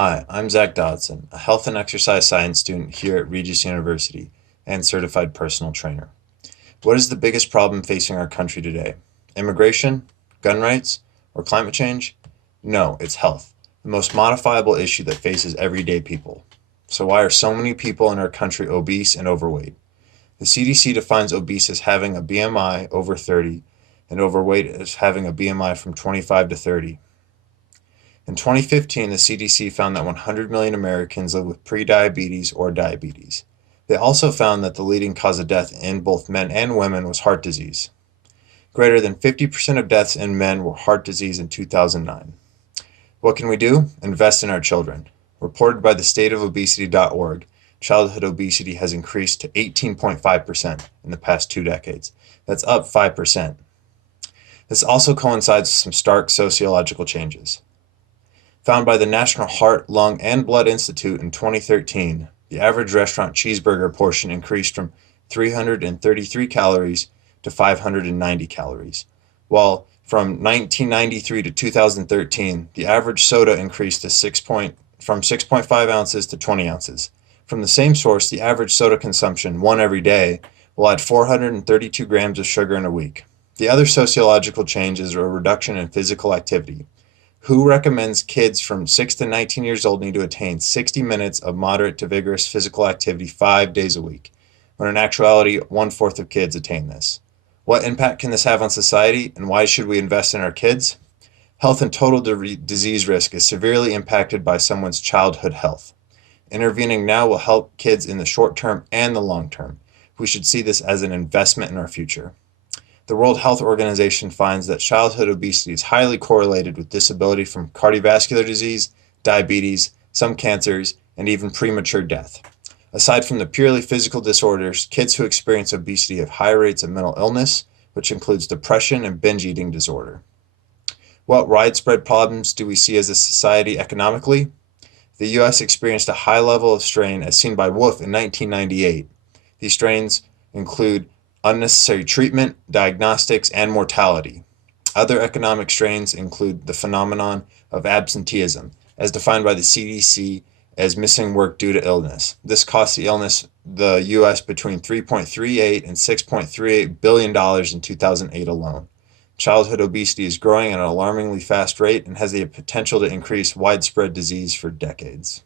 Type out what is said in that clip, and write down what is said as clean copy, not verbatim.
Hi, I'm Zach Dodson, a health and exercise science student here at Regis University and certified personal trainer. What is the biggest problem facing our country today? Immigration, gun rights, or climate change? No, it's health, the most modifiable issue that faces everyday people. So why are so many people in our country obese and overweight? The CDC defines obese as having a BMI over 30 and overweight as having a BMI from 25 to 30. In 2015, the CDC found that 100 million Americans live with prediabetes or diabetes. They also found that the leading cause of death in both men and women was heart disease. Greater than 50% of deaths in men were heart disease in 2009. What can we do? Invest in our children. Reported by the stateofobesity.org, childhood obesity has increased to 18.5% in the past 2 decades. That's up 5%. This also coincides with some stark sociological changes. Found by the National Heart, Lung, and Blood Institute in 2013, the average restaurant cheeseburger portion increased from 333 calories to 590 calories, while from 1993 to 2013, the average soda increased to from 6.5 ounces to 20 ounces. From the same source, the average soda consumption, one every day, will add 432 grams of sugar in a week. The other sociological change is a reduction in physical activity. Who recommends kids from 6 to 19 years old need to attain 60 minutes of moderate to vigorous physical activity 5 days a week, when in actuality, one-fourth of kids attain this? What impact can this have on society, and why should we invest in our kids? Health and total disease risk is severely impacted by someone's childhood health. Intervening now will help kids in the short term and the long term. We should see this as an investment in our future. The World Health Organization finds that childhood obesity is highly correlated with disability from cardiovascular disease, diabetes, some cancers, and even premature death. Aside from the purely physical disorders, kids who experience obesity have high rates of mental illness, which includes depression and binge eating disorder. What widespread problems do we see as a society economically? The U.S. experienced a high level of strain as seen by Wolf in 1998. These strains include unnecessary treatment, diagnostics, and mortality. Other economic strains include the phenomenon of absenteeism, as defined by the CDC as missing work due to illness. This cost the U.S. between $3.38 and $6.38 billion in 2008 alone. Childhood obesity is growing at an alarmingly fast rate and has the potential to increase widespread disease for decades.